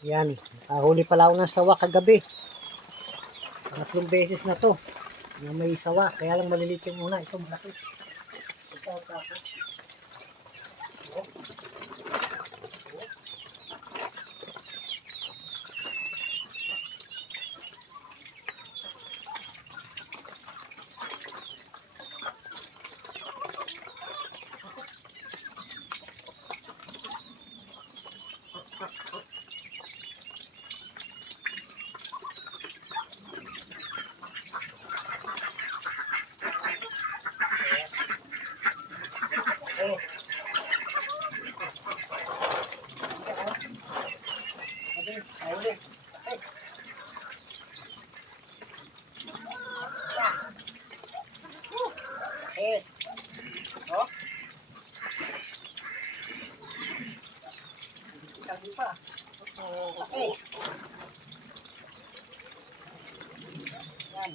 Yan, nakahuli pala ako ng sawa kagabi. 3 beses na to na may sawa, kaya lang maliliit yung una. Ito malaki. Ito ako. Oh. Sabi pa. Okay. Yan.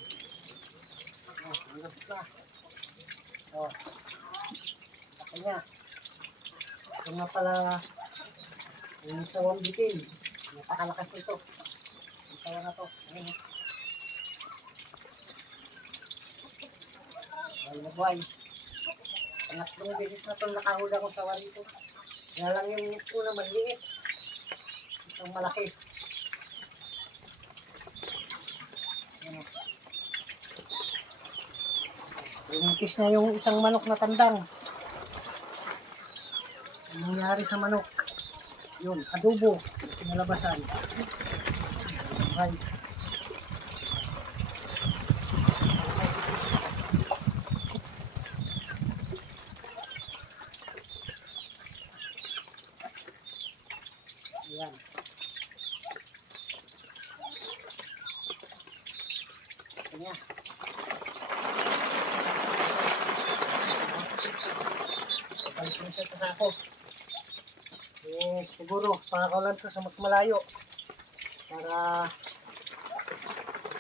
Oh, hanggang na. Oh. Saka niya. Ito nga pala yung sawang bitin. Napakalakas nito. Yung sawa na to. Ayun. Ay, nagway. 3 beses na ito nakahula ko sawa dito. Kaya lang yung una maliit. Itong malaki. Ano. Lumikis na yung isang manok na tandang. Ang nangyari sa manok. Yun, adobo. Pinalabasan. Ay. Ayan. Ito niya. Balik mo siya sa sako. Siguro, pangakalan sa mas malayo. Para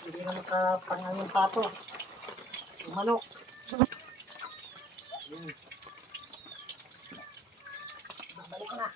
hindi na makapangan yung pato. Yung manok. Ayan. Balik na.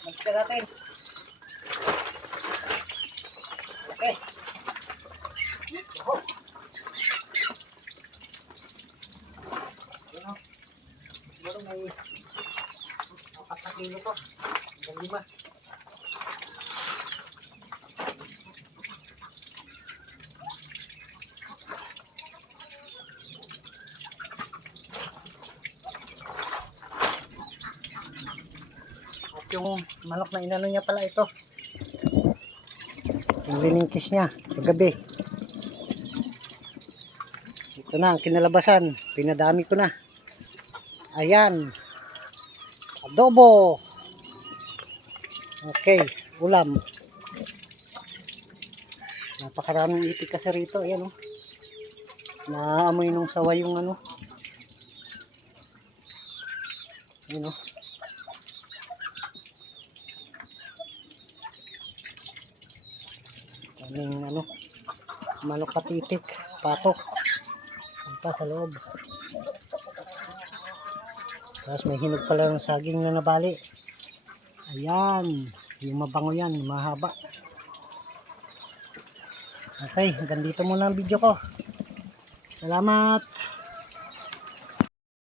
Magka natin. Okay. Ako. Yan o. Siguro may 4 na kilo to. Hanggang 5. Yung manok na inano niya pala ito. Yung liningkis niya kagabi. Ito na ang kinalabasan. Pinadami ko na. Ayan. Adobo. Okay. Ulam. Napakaraming itik kasi rito. Ayan o. Naamoy nung sawa yung ano. Ayan o. Kaming ano, manok patitik, patok. Pa sa loob. Tapos may hinog pala ng saging na nabali. Ayan, yung mabango yan, mahaba. Okay, hanggang dito muna ang video ko. Salamat.